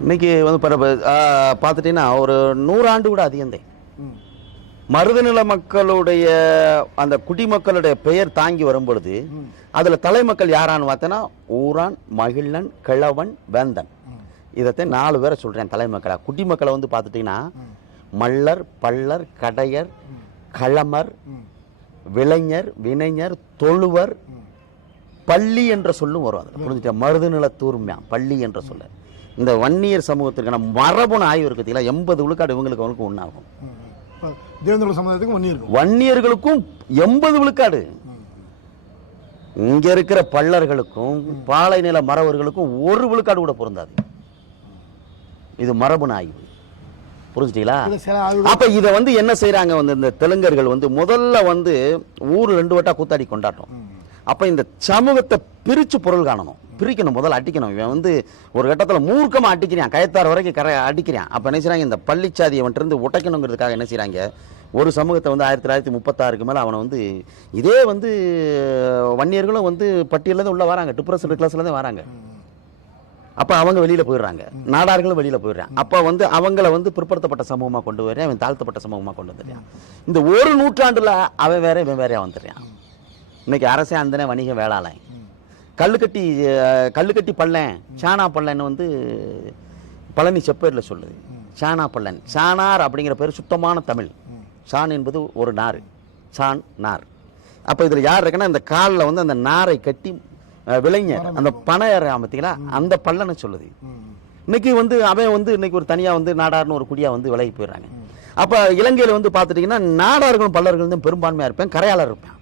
இன்னைக்கு வந்து பிற பார்த்துட்டீங்கன்னா ஒரு நூறாண்டு கூட அதிகந்தே. ம். மருதநில மக்களுடைய அந்த குடிமக்களுடைய பெயர் தாங்கி வரும் பொழுது அதில் தலைமக்கள் யாரான்னு பார்த்தோன்னா ஊரான் மகிழன் கிழவன் வேந்தன். இதைத்தான் நாலு பேரை சொல்கிறேன் தலைமக்களா குடிமக்களை வந்து பார்த்துட்டிங்கன்னா. மல்லர் பல்லர் கடையர் களமர் விளைஞர் வினைஞர் தொழுவர் பள்ளி என்ற சொல்லும் வரும் அதில். புரிஞ்சுட்டா? மருதநில தூர்மையா? பள்ளி என்ற சொல்ல. இந்த வன்னியர் சமூகத்திற்கான மரபணு ஆய்வு இருக்குதுல எண்பது விழுக்காடு இவங்களுக்கு அவனுக்கு ஒன்றாகும் வன்னியர்களுக்கும் எண்பது விழுக்காடு. இங்க இருக்கிற பள்ளர்களுக்கும் பாலை நில மறவர்களுக்கும் ஒரு விழுக்காடு கூட பொருந்தாது. இது மரபணு ஆய்வு. புரிஞ்சுட்டீங்களா? அப்ப இதை வந்து என்ன செய்றாங்க? வந்து இந்த தெலுங்கர்கள் வந்து முதல்ல வந்து ஊர் ரெண்டு வட்டா கூத்தாடி கொண்டாட்டம். அப்போ இந்த சமூகத்தை பிரிச்சு பொருள் காணணும். பிரிக்கணும் முதல்ல அடிக்கணும். இவன் வந்து ஒரு கட்டத்தில் மூர்க்கமாக அடிக்கிறான். கயத்தார் வரைக்கும் கரை அடிக்கிறான். அப்போ என்ன செய்கிறாங்க இந்த பள்ளிச்சாதியை வந்துட்டு உடைக்கணுங்கிறதுக்காக என்ன செய்கிறாங்க ஒரு சமூகத்தை வந்து ஆயிரத்தி தொள்ளாயிரத்தி முப்பத்தாறுக்கு மேலே அவனை வந்து இதே வந்து வன்னியர்களும் வந்து பட்டியலில் தான் உள்ளே வராங்க. டிப்ரஸ் கிளாஸில் தான் வராங்க. அப்போ அவங்க வெளியில் போயிடுறாங்க. நாடார்களும் வெளியில் போயிடுறாங்க. அப்போ வந்து அவங்கள வந்து பிற்படுத்தப்பட்ட சமூகமாக கொண்டு வரேன் அவன் தாழ்த்தப்பட்ட சமூகமாக கொண்டு வந்துடுறான். இந்த ஒரு நூற்றாண்டில் அவன் வேற இவன் வேறையாக வந்துடுறான். இன்னைக்கு அரசே அந்தனே வணிக வேளாளன். கல்லுக்கட்டி கல்லுக்கட்டி பள்ளன் சானா பள்ளன்னு வந்து பழனி செப்பேரில் சொல்லுது. சானா பள்ளன். சானார் அப்படிங்கிற பேர் சுத்தமான தமிழ். சான் என்பது ஒரு நார் சான் நார். அப்போ இதில் யார் இருக்குன்னா இந்த காலில் வந்து அந்த நாரை கட்டி விளைஞர். அந்த பனையர் பார்த்தீங்களா அந்த பள்ளனை சொல்லுது. இன்னைக்கு வந்து அவன் வந்து இன்னைக்கு ஒரு தனியா வந்து நாடார்னு ஒரு குடியா வந்து விலகி போயிடுறாங்க. அப்ப இலங்கையில வந்து பார்த்துட்டீங்கன்னா நாடார்களும் பல்லர்களும் தான் பெரும்பான்மையா இருப்பேன் கரையாளர் இருப்பேன்.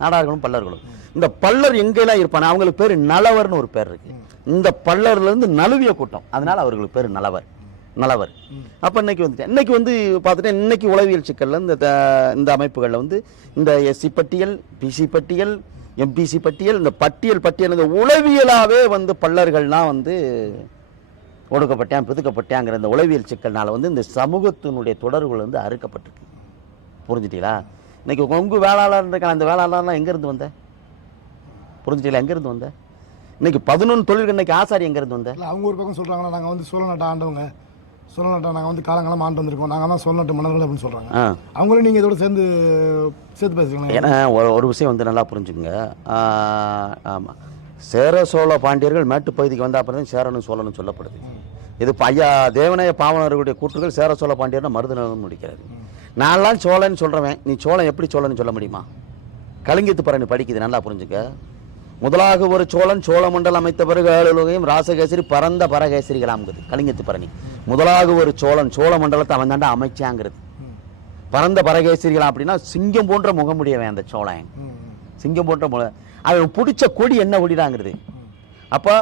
நாடார்களும் பல்லர்களும். இந்த பல்லர் எங்கெல்லாம் இருப்பாங்க அவங்களுக்கு பேர் நலவர்னு ஒரு பேர் இருக்கு. இந்த பல்லர்லேருந்து நழுவிய கூட்டம். அதனால அவர்களுக்கு பேர் நலவர். நலவர். அப்போ இன்னைக்கு வந்து இன்னைக்கு வந்து பார்த்துட்டு இன்னைக்கு உளவியல் சிக்கலில் இந்த த- இந்த அமைப்புகளில் வந்து இந்த எஸ்சி பட்டியல் பிசி பட்டியல் எம்பிசி பட்டியல் இந்த பட்டியல் பட்டியல் இந்த உளவியலாகவே வந்து பல்லர்கள்லாம் வந்து ஒடுக்கப்பட்டேன் பிதுக்கப்பட்டேங்கிற இந்த உளவியல் சிக்கல்னால வந்து இந்த சமூகத்தினுடைய தொடர்புகள் வந்து அறுக்கப்பட்டிருக்கு. புரிஞ்சுட்டீங்களா? இன்னைக்கு கொங்கு வேளாளர் இருக்கான அந்த வேளாளர்லாம் எங்கேருந்து வந்த? புரிஞ்சுட்டீங்களா எங்கேருந்து வந்த? இன்னைக்கு பதினொன்று தொழில் இன்னைக்கு ஆசாரி எங்கேருந்து வந்த? இல்லை அவங்க ஒரு பக்கம் சொல்கிறாங்களா நாங்கள் வந்து சோழ நாட்டை ஆண்டவங்க. சோழ நாட்டை நாங்கள் வந்து காலங்காலம் ஆண்டு வந்திருக்கோம். நாங்கள் தான் சோழ நாட்டு மன்னர்கள் அப்படின்னு சொல்கிறாங்க அவங்களும் நீங்கள் இதோட சேர்ந்து சேர்த்து பேசுறீங்களா ஏன்னா ஒரு விஷயம் வந்து நல்லா புரிஞ்சுக்குங்க. ஆமாம் சேர சோழ பாண்டியர்கள் மேட்டுப்பகுதிக்கு வந்த அப்புறம் தான் சேரனும் சோழனும் சொல்லப்படுது. இது ஐயா தேவனைய பாவனர்களுடைய கூற்றுகள் சேர சோழ பாண்டியர்னு மருதநலம் முடிக்கிறது நான்லாம் சோழன் சொல்கிறவன் நீ சோழன் எப்படி சோழன் சொல்ல முடியுமா? கலிங்கத்து பரணி படிக்குது நல்லா புரிஞ்சுக்க. முதலாக ஒரு சோழன் சோழமண்டலம் அமைத்த பிறகு ஏழுலகையும் ராசகேசரி பரந்த பரகேசரிகளாம்ங்குது கலிங்கத்து பரணி. முதலாக ஒரு சோழன் சோழ மண்டலத்தை அவன் தாண்டா அமைச்சாங்கிறது. பரந்த பரகேசரிகளா அப்படின்னா சிங்கம் போன்ற முகமுடியவன் அந்த சோழன். சிங்கம் போன்ற முக அவன் பிடிச்ச கொடி என்ன கொடிடாங்கிறது? அப்போ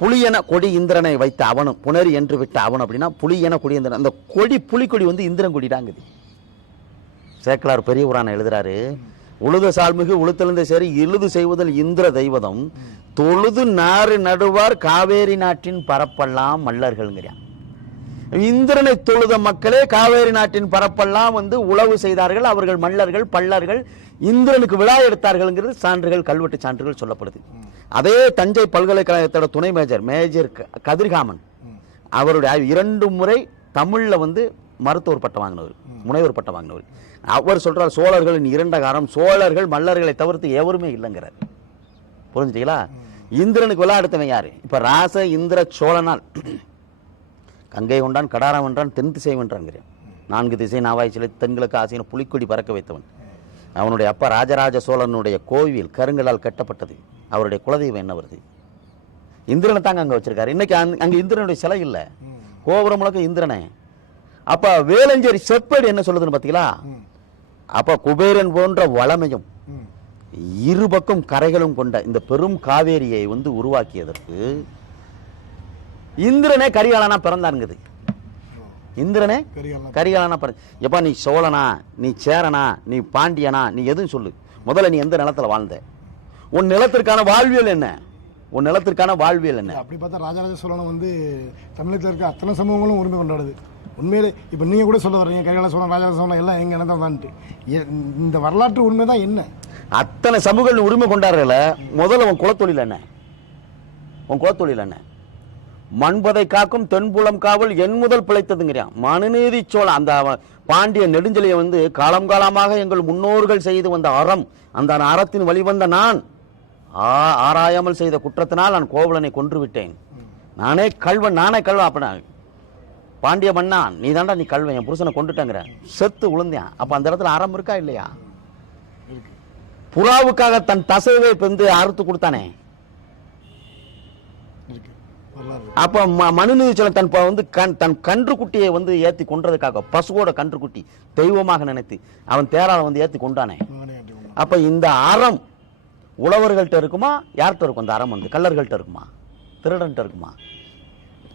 புலியன கொடி இந்திரனை வைத்த அவனும் புனரி என்று விட்ட அவன் அப்படின்னா புலியன கொடி இந்திரன். அந்த கொடி புலிக்கொடி வந்து இந்திரன் கொடிடாங்குது சேக்கலார் பெரிய புராணம் எழுதுறாரு உழுத சால்மிகு உளுத்தெழுந்த சரி இழுது செய்வதில் இந்திர தெய்வதம் தொழுது நாறு நடுவார் காவேரி நாட்டின் பரப்பெல்லாம் மல்லர்கள்ங்கிறான் இந்திரனை தொழுத மக்களே காவேரி நாட்டின் பரப்பெல்லாம் வந்து உழவு செய்தார்கள் அவர்கள் மல்லர்கள் பல்லர்கள் இந்திரனுக்கு விழா எடுத்தார்கள்ங்கிறது சான்றுகள் கல்வெட்டு சான்றுகள் சொல்லப்படுது. அதே தஞ்சை பல்கலைக்கழகத்தோட துணை மேஜர் மேஜர் க- கதிர்காமன். அவருடைய இரண்டு முறை தமிழில் வந்து மருத்துவர் பட்டம் வாங்கினவர் முனைவர் பட்டம் வாங்கினவர். அவர் சொல்கிறார் சோழர்களின் இரண்ட காரம் சோழர்கள் மல்லர்களை தவிர்த்து எவருமே இல்லைங்கிறார். புரிஞ்சுட்டீங்களா? இந்திரனுக்கு விழா எடுத்தவன் இப்போ ராச இந்திர சோழனால். கங்கை கொண்டான் கடாரம் வென்றான் தென் திசை வென்றான்கிறேன் நான்கு திசை நாவாய் சிலை தென்கிழக்கு ஆசையின் புலிக்கொடி பறக்க வைத்தவன். அவனுடைய அப்பா ராஜராஜ சோழனுடைய கோவில் கருங்கலால் கட்டப்பட்டது. அவருடைய குலதெய்வம் என்ன வருது? இந்திரனை தாங்க அங்க வச்சிருக்காரு. இன்னைக்கு அங்க- அங்க இந்திரனுடைய சிலை இல்ல. கோபுரம் முழக்க இந்திரனே. அப்ப வேலஞ்சேரி செப்பேடு என்ன சொல்லுதுன்னு பாத்தீங்களா? ம் அப்ப குபேரன் போன்ற வளமையும் ம் இரு பக்கம் கரைகளும் கொண்ட இந்த பெரும் காவேரியை வந்து உருவாக்கியதற்கு இந்திரனே கரிகாலனா பிறந்தாருங்குது. இந்திரனே கரிகாலன் கரிகாலனா பிறந்த எப்பா நீ சோழனா நீ சேரனா நீ பாண்டியனா நீ எதுவும் சொல்லு. முதல்ல நீ எந்த நிலத்துல வாழ்ந்த? உன் நிலத்திற்கான வாழ்வியல் என்ன? உன் நிலத்திற்கான வாழ்வியல் என்ன? அப்படி பார்த்தா ராஜராஜ சோழன் வந்து தமிழகத்தில் இருக்க அத்தனை சமூகங்களும் உரிமை கொண்டாடுது. உண்மையிலே இப்போ நீங்கள் கூட சொல்ல வர்றீங்க கரிகால சோழன் ராஜராஜ சோழன் எல்லாம் எங்கள் இனம் தான்ட்டு இந்த வரலாற்று உண்மை தான் என்ன? அத்தனை சமூகங்கள் உரிமை கொண்டாடுறல முதல்ல உன் குலத்தொழில் என்ன? உன் குலத்தொழில் என்ன? மண்பதை காக்கும் தென்புலம் காவல் என் முதல் பிழைத்ததுங்கிறான். மனுநீதி சோழன் அந்த பாண்டிய நெடுஞ்செழியை வந்து காலம் காலமாக எங்கள் முன்னோர்கள் செய்து வந்த அறம் அந்த அறத்தின் வழிவந்த நான். ஆ- ஆராயாமல் செய்த குற்றத்தினால் நான் கோவலனை கொன்று விட்டேன் நானே கல்வன் நானே கல்வன் அப்ப நான் பாண்டிய மன்னா நீ தாண்டா நீ கல்வன் என் புருஷனை கொண்டுட்டேங்கிற செத்து விழுந்தேன் அப்ப அந்த இடத்துல அறம் இருக்கா இல்லையா? புறாவுக்காக தன் தசைவை வந்து அறுத்து கொடுத்தானே. அப்ப ம- மனுநீதி சோழன் தன் வந்து கண் தன் கன்றுக்குட்டியை வந்து ஏத்தி கொன்றதுக்காக பசுவோட கன்றுக்குட்டி தெய்வமாக நினைத்து அவன் தேரால வந்து ஏத்தி கொண்டானே அப்ப இந்த அறம் உழவர்கள்ட்ட இருக்குமா யார்கிட்ட இருக்கும் அந்த அறம் வந்து கள்ளர்கள்ட்ட இருக்குமா? திருடன்ட்ட இருக்குமா?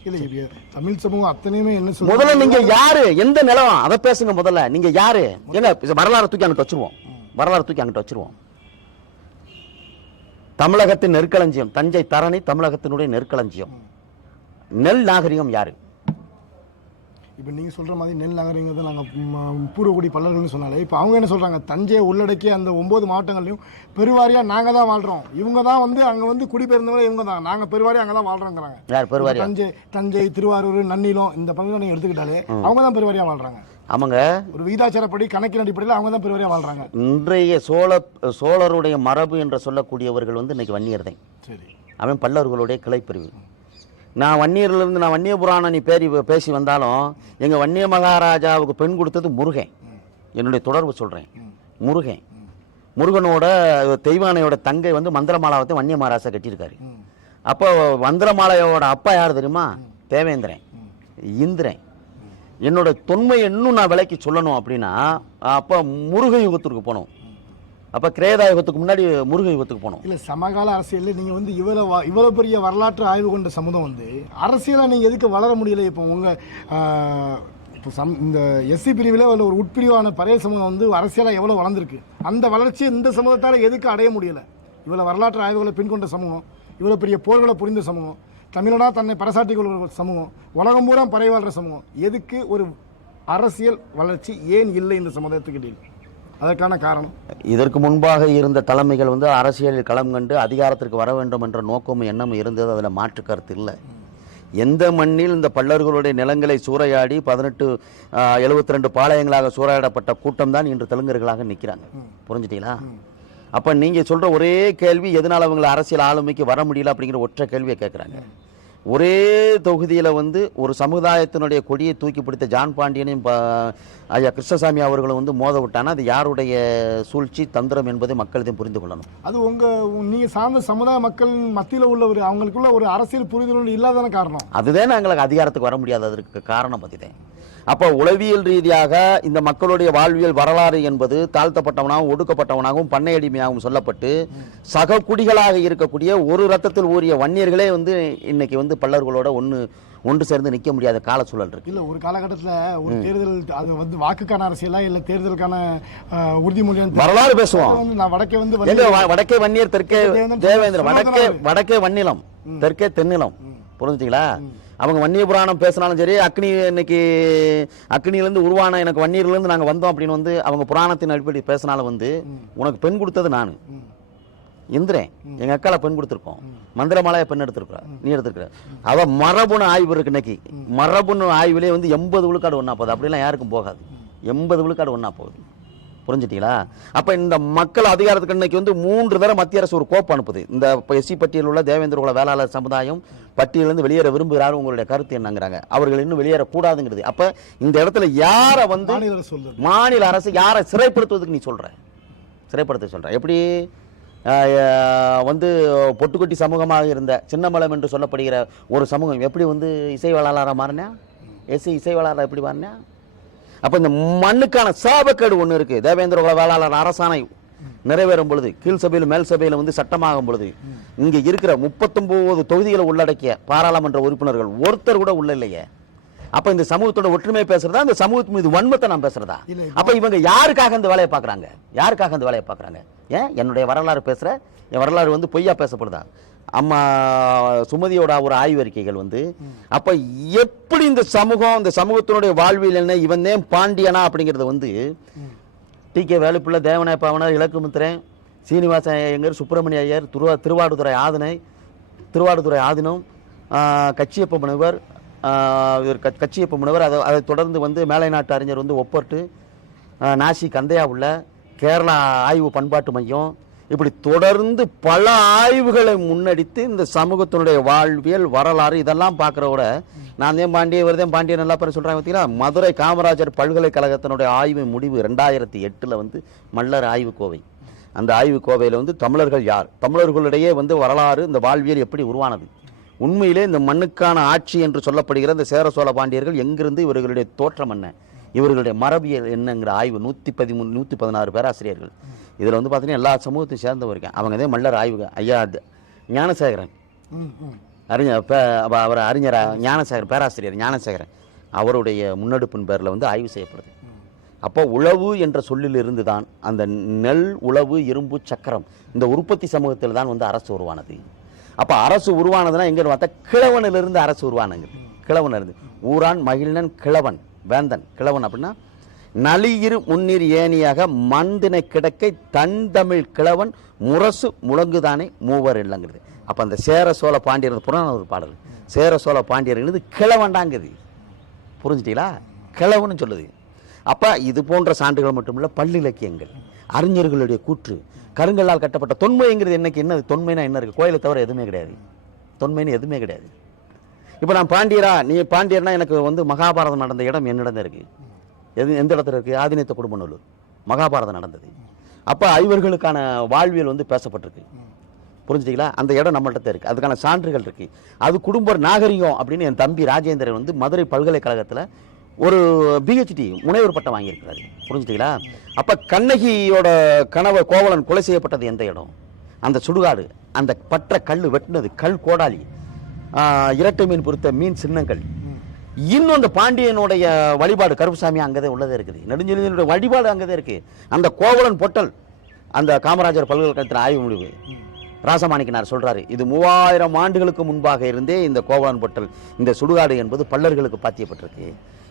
இல்லை இப்ப தமிழ் சமூகம் அத்தனையுமே என்ன சொல்றது முதல்ல நீங்க யாரு? எந்த நிலம்? அதை பேசுங்க முதல்ல. நீங்க யாரு? ஏங்க வரலாறு தூக்கி அங்கிட்டு வச்சிருவோம். வரலாறு தூக்கி அங்கிட்டு வச்சிருவோம். தமிழகத்தின் நெற்களஞ்சியம் தஞ்சை தரணி தமிழகத்தினுடைய நெற்களஞ்சியம். நெல் நாகரிகம் யாரு? இப்போ நீங்கள் சொல்கிற மாதிரி நெல் நகரங்கிறத நாங்கள் பூர்வக்குடி பல்லர்கள்னு சொன்னாலே இப்போ அவங்க என்ன சொல்கிறாங்க தஞ்சையை உள்ளடக்கிய அந்த ஒம்பது மாவட்டங்கள்லையும் பெருவாரியாக நாங்கள் தான் வாழ்கிறோம் இவங்க தான் வந்து அங்கே வந்து குடிபெயர்ந்தவங்க இவங்க தான். நாங்கள் பெருவாரியாக அங்கே தான் வாழ்கிறோங்கிறாங்க தஞ்சை தஞ்சை திருவாரூர் நன்னிலம் இந்த பகுதியில் நீங்கள் எடுத்துக்கிட்டாலே அவங்க தான் பெருவாரியாக வாழ்கிறாங்க ஆமாங்க. ஒரு விகிதாச்சாரப்படி கணக்கின் அடிப்படையில் அவங்க தான் பெருவாரியாக வாழ்கிறாங்க இன்றைய சோழ சோழருடைய மரபு என்று சொல்லக்கூடியவர்கள் வந்து இன்னைக்கு வன்னியர் தான் சரி. அவன் பல்லவர்களுடைய கிளைப்பிரிவு. நான் வன்னியர்லேருந்து நான் வன்னிய புராணம் நீ பேரி பேசி வந்தாலும் எங்கள் வன்னிய மகாராஜாவுக்கு பெண் கொடுத்தது முருகன். என்னுடைய தொடர்பு சொல்கிறேன் முருகன். முருகனோட தெய்வானையோட தங்கை வந்து மந்திரமாலாவத்தை வன்னிய மகாராஜா கட்டியிருக்காரு. அப்போ மந்திரமாலையோட அப்பா யார் தெரியுமா? தேவேந்திரன். இந்திரன். என்னோட தொன்மை இன்னும் நான் விலைக்கு சொல்லணும் அப்படின்னா அப்போ முருக யுகத்திற்கு போனோம். அப்போ கிரேதா யுகத்துக்கு முன்னாடி முருக யுகத்துக்கு போனோம். இல்லை சமகால அரசியலில் நீங்கள் வந்து இவ்வளோ இவ்வளோ பெரிய வரலாற்று ஆய்வு கொண்ட சமுதாயம் வந்து அரசியலாக நீங்கள் எதுக்கு வளர முடியல? இப்போ உங்கள் இப்போ சம் இந்த எஸ்சி பிரிவில் உள்ள ஒரு உட்பிரிவான பழைய சமூகம் வந்து அரசியலாக எவ்வளோ வளர்ந்துருக்கு? அந்த வளர்ச்சி இந்த சமூகத்தால் எதுக்கு அடைய முடியல? இவ்வளோ வரலாற்று ஆய்வுகளை பின்கொண்ட சமூகம் இவ்வளோ பெரிய போர்களை புரிந்த சமூகம் தமிழனாக தன்னை பறைசாற்றிக் கொள்கிற சமூகம் உலகம் பூரா பறை வாழ்கிற சமூகம் எதுக்கு ஒரு அரசியல் வளர்ச்சி ஏன் இல்லை இந்த சமுதாயத்துக்கிட்டே அதற்கான காரணம். இதற்கு முன்பாக இருந்த தலைமைகள் வந்து அரசியலில் களம் கண்டு அதிகாரத்திற்கு வர வேண்டும் என்ற நோக்கமும் எண்ணமும் இருந்தது. அதில் மாற்று கருத்து இல்லை. எந்த மண்ணில் இந்த பல்லர்களுடைய நிலங்களை சூறையாடி பதினெட்டு எழுபத்தி ரெண்டு பாளையங்களாக சூறையாடப்பட்ட கூட்டம் தான் இன்று தெலுங்கர்களாக நிற்கிறாங்க புரிஞ்சுட்டீங்களா? அப்போ நீங்கள் சொல்கிற ஒரே கேள்வி எதனால் அவங்களை அரசியல் ஆளுமைக்கு வர முடியல அப்படிங்கிற ஒற்றை கேள்வியை கேட்குறாங்க. ஒரே தொகுதியில் வந்து ஒரு சமுதாயத்தினுடைய கொடியை தூக்கி பிடித்த ஜான் பாண்டியனையும் ஐயா கிருஷ்ணசாமி அவர்களும் வந்து மோத விட்டானா? அது யாருடைய சூழ்ச்சி தந்திரம் என்பதை மக்கள் இதை புரிந்து கொள்ளணும். அது உங்க நீங்க சார்ந்த சமுதாய மக்கள் மத்தியில உள்ள ஒரு அவங்களுக்குள்ள ஒரு அரசியல் புரிதல் இல்லாதான காரணம். அதுதான் எங்களுக்கு அதிகாரத்துக்கு வர முடியாது. அதற்கு காரணம் அதுதான் அப்போ உளவியல் ரீதியாக இந்த மக்களுடைய வாழ்வியல் வரலாறு என்பது தாழ்த்தப்பட்டவனாகவும் ஒடுக்கப்பட்டவனாகவும் பண்ணை அடிமையாகவும் சொல்லப்பட்டு சக குடிகளாக இருக்கக்கூடிய ஒரு ரத்தத்தில் ஊறிய வன்னியர்களே வந்து இன்னைக்கு வந்து பல்லர்களோட ஒன்று ஒன்று சேர்ந்து நிற்க முடியாத கால சூழல் இருக்கு. இல்ல ஒரு காலகட்டத்துல ஒரு தேர்தல் அது வந்து வாக்குக்கான அரசியலா இல்ல தேர்தலுக்கான உறுதிமொழியான வரலாறு பேசுவோம். நான் வடக்கே வந்து வடக்கே வன்னியர் தெற்கே தேவேந்திரன். வடக்கே வடக்கே வன்னிலம் தெற்கே தென்னிலம். புரிஞ்சுட்டீங்களா அவங்க வன்னிய புராணம் பேசினாலும் சரி அக்னி இன்னைக்கு அக்னியிலேருந்து உருவான எனக்கு வன்னியர்லேருந்து நாங்கள் வந்தோம் அப்படின்னு வந்து அவங்க புராணத்தின் அடிப்படை பேசினாலும் வந்து உனக்கு பெண் கொடுத்தது நான். இந்திரன் எங்க அக்கால பெண் கொடுத்துருக்கோம். மந்திரமாலைய பெண் எடுத்திருக்கிற நீ எடுத்திருக்கிற. அவ மரபணு ஆய்வு இருக்கு இன்னைக்கு. மரபணு ஆய்விலே வந்து எண்பது விழுக்காடு ஒன்றா போகுது. அப்படிலாம் யாருக்கும் போகாது. எண்பது விழுக்காடு ஒன்றா போகுது. புரிஞ்சுட்டீங்களா? அப்ப இந்த மக்கள் அதிகாரத்துக்கு இன்னைக்கு வந்து மூன்று தடவை மத்திய அரசு ஒரு கோப்பு அனுப்புது. இந்த எஸ்சி பட்டியலில் உள்ள தேவேந்திர குல வேளாளர் சமுதாயம் பட்டியலிருந்து வெளியேற விரும்புகிறார் உங்களுடைய கருத்து என்னங்கிறாங்க. அவர்கள் இன்னும் வெளியேறக்கூடாதுங்கிறது. அப்ப இந்த இடத்துல யாரை வந்து மாநில அரசு யாரை சிறைப்படுத்துவதுக்கு நீ சொல்ற? சிறைப்படுத்த சொல்ற. எப்படி? வந்து பொட்டுக்குட்டி சமூகமாக இருந்த சின்னமலம் என்று சொல்லப்படுகிற ஒரு சமூகம். எப்படி வந்து இசை இசைவாளராக மாறினா? எஸ்சி இசைவாளராக எப்படி மாறினா? அப்போ இந்த மண்ணுக்கான சாபக்கேடு ஒன்று இருக்குது தேவேந்திர குல வேளாளர் அரசாணை நிறைவேறும் பொழுது கீழ் சபையில் மேல் சபையில் வந்து சட்டமாகும் பொழுது இங்கே இருக்கிற முப்பத்தொம்போது தொகுதிகளை உள்ளடக்கிய பாராளுமன்ற உறுப்பினர்கள் ஒருத்தர் கூட உள்ள இல்லையே. அப்ப இந்த சமூகத்தோட ஒற்றுமை பேசுறதா? இந்த சமூகத்து மீது வன்மத்தை நான் பேசுறதா? அப்ப இவங்க யாருக்காக இந்த வேலையை பார்க்கறாங்க? யாருக்காக இந்த வேலையை பார்க்கறாங்க? ஏன்? என்னுடைய வரலாறு பேசுற என் வரலாறு வந்து பொய்யா பேசப்படுதா? அம்மா சுமதியோட ஒரு ஆய்வறிக்கைகள் வந்து அப்ப எப்படி இந்த சமூகம் இந்த சமூகத்தினுடைய வாழ்வியல் என்ன இவன் தான் பாண்டியனா அப்படிங்கறது வந்து டி கே வேலுப்பிள்ளை தேவநாய பாவனர் இலக்குமுத்திரன் சீனிவாச ஐயங்கர் சுப்பிரமணிய ஐயர் திருவா திருவாடுதுறை ஆதினை திருவாடுதுறை ஆதினம் கச்சியப்ப முனிவர் இவர் கச்- கச்சியப்ப அதை அதை தொடர்ந்து வந்து மேலை நாட்டு அறிஞர் வந்து ஒப்பட்டு நாசி கந்தையா உள்ள கேரளா ஆய்வு பண்பாட்டு மையம். இப்படி தொடர்ந்து பல ஆய்வுகளை முன்னெடுத்து இந்த சமூகத்தினுடைய வாழ்வியல் வரலாறு இதெல்லாம் பார்க்குற விட நான் தான் பாண்டிய வருதேன் பாண்டியன் நல்லா பேர் சொல்கிறாங்க பார்த்தீங்களா? மதுரை காமராஜர் பல்கலைக்கழகத்தினுடைய ஆய்வு முடிவு ரெண்டாயிரத்தி எட்டில் வந்து மல்லர் ஆய்வு கோவை அந்த ஆய்வு கோவையில் வந்து தமிழர்கள் யார்? தமிழர்களிடையே வந்து வரலாறு இந்த வாழ்வியல் எப்படி உருவானது? உண்மையிலே இந்த மண்ணுக்கான ஆட்சி என்று சொல்லப்படுகிற இந்த சேர சோழ பாண்டியர்கள் எங்கிருந்து இவர்களுடைய தோற்றம் என்ன? இவர்களுடைய மரபியல் என்னங்கிற ஆய்வு நூற்றி பதிமூணு நூற்றி பதினாறு பேராசிரியர்கள். இதில் வந்து பார்த்தீங்கன்னா எல்லா சமூகத்தையும் சேர்ந்தவங்க இருக்கேன். அவங்க இதே மல்லர் ஆய்வு ஐயா ஞானசேகரன். அறிஞர் பே- அவர் அறிஞர் ஞானசேகர் பேராசிரியர் ஞானசேகரன். அவருடைய முன்னெடுப்பின் பேரில் வந்து ஆய்வு செய்யப்படுது. அப்போ உழவு என்ற சொல்லிலிருந்து தான் அந்த நெல் உழவு இரும்பு சக்கரம் இந்த உற்பத்தி சமூகத்தில் தான் வந்து அரசு உருவானது. அப்போ அரசு உருவானதுன்னா எங்கன்னு பார்த்தா கிழவனிலிருந்து அரசு உருவானுங்க கிழவன் இருந்து. ஊரான் மகிழ்நன் கிழவன் வேந்தன். கிழவன் அப்படின்னா நளியிரு முன்னீர் ஏனியாக மந்தினை கிடக்கை தன் தமிழ் கிழவன் முரசு முழங்குதானே மூவர் இல்லைங்கிறது. அப்போ அந்த சேர சோழ பாண்டியர் புராண ஒரு பாடல். சேர சோழ பாண்டியர்கள் கிழவன்டாங்குது புரிஞ்சிட்டீங்களா? கிழவன்னு சொல்லுது. அப்போ இது போன்ற சான்றுகள் மட்டுமில்லை பள்ளி இலக்கியங்கள் அறிஞர்களுடைய கூற்று. கருங்கல்லால் கட்டப்பட்ட தொன்மைங்கிறது என்னைக்கு என்ன தொன்மைனா என்ன இருக்குது கோயிலை தவிர எதுவுமே கிடையாது. தொன்மைன்னு எதுவுமே கிடையாது. இப்போ நான் பாண்டியரா நீ பாண்டியர்னா எனக்கு வந்து மகாபாரதம் நடந்த இடம் என்னிடம் தான் இருக்குது எது எந்த இடத்துல இருக்குது ஆதினத்த குடும்பநல்லூர். மகாபாரதம் நடந்தது. அப்போ ஐவர்களுக்கான வாழ்வியல் வந்து பேசப்பட்டிருக்கு. புரிஞ்சுட்டீங்களா? அந்த இடம் நம்மள்ட்ட தான் இருக்குது அதுக்கான சான்றுகள் இருக்கு. அது குடும்ப நாகரிகம் அப்படின்னு என் தம்பி ராஜேந்திரன் வந்து மதுரை பல்கலைக்கழகத்தில் ஒரு பிஹெச்டி முனைவர் பட்டம் வாங்கியிருக்கிறாரு. புரிஞ்சுட்டீங்களா அப்போ கண்ணகியோட கணவர் கோவலன் கொலை செய்யப்பட்டது எந்த இடம்? அந்த சுடுகாடு அந்த பற்ற கல் வெட்டினது கல் கோடாலி இரட்டை மீன் பொறுத்த மீன் சின்னங்கள். இன்னும் அந்த பாண்டியனுடைய வழிபாடு கருப்புசாமி அங்கதே உள்ளதே இருக்குது. நெடுஞ்செழியனுடைய வழிபாடு அங்கதே இருக்கு. அந்த கோவலன் பொட்டல் அந்த காமராஜர் பல்கலைக்கழகத்தில் ஆய்வு முடிவு. ராசமாணிக்கனார் சொல்றாரு இது மூவாயிரம் ஆண்டுகளுக்கு முன்பாக இருந்தே இந்த கோவலன் பொட்டல் இந்த சுடுகாடு என்பது பல்லர்களுக்கு பாத்தியப்பட்டிருக்கு.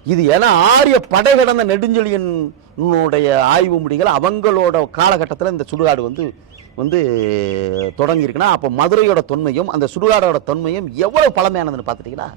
இது ஏன்னா ஆரிய படை கடந்த நெடுஞ்செழியனுடைய ஆய்வு முடிகள் அவங்களோட காலகட்டத்தில் இந்த சுடுகாடு வந்து வந்து தொடங்கியிருக்குன்னா அப்போ மதுரையோட தொன்மையும் அந்த சுடுகாடோட தொன்மையும் எவ்வளவு பழமையானதுன்னு பார்த்துட்டீங்களா?